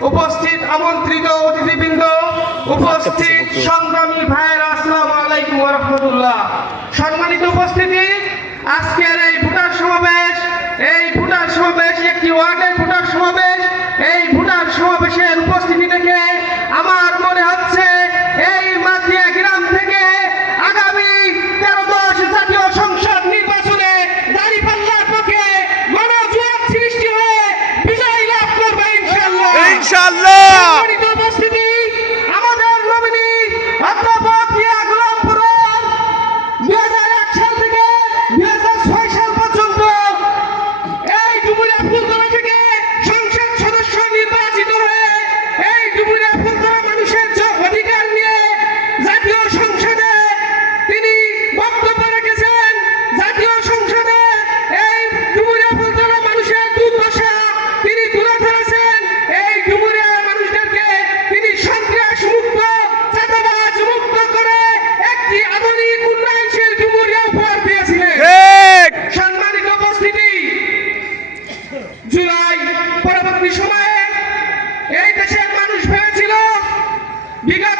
উপস্থিত আমন্ত্রিত অতিথিবৃন্দ উপস্থিত আচ্ছা, আচ্ছা, আচ্ছা। সংগ্রামী ভাইয়ের আসসালাম আলাইকুম রহমতুল্লাহ। সম্মানিত উপস্থিতি আজকের এই ভোটার সমাবেশ এই ভোটার সমাবেশ একটি ওয়ার্ডের ভোটার সমাবেশ। Obrigado.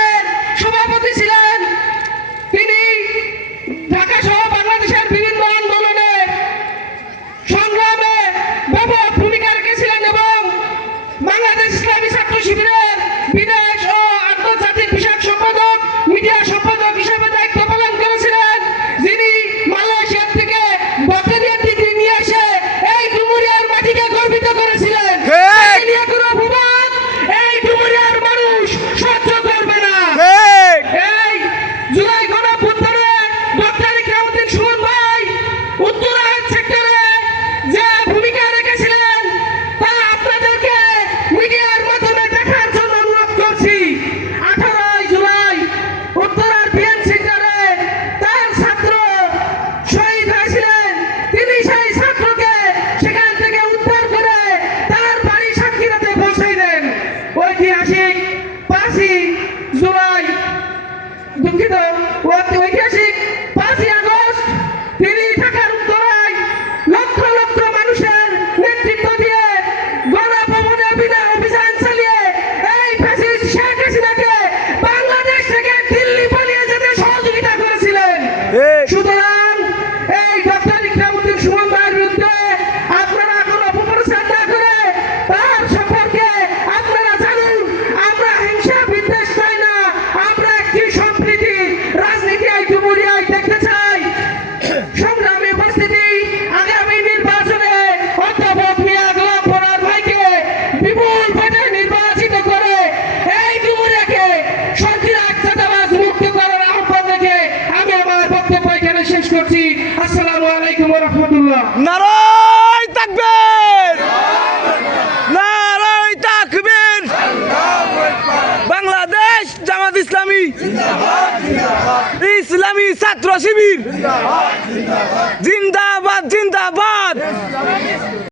শেষ করছি। আসসালামু আলাইকুম রহমতুল্লাহ। নারায় তাকবীর! নারায় তাকবীর! বাংলাদেশ জামাত ইসলামী। ইসলামী ছাত্র শিবির। জিন্দাবাদ জিন্দাবাদ।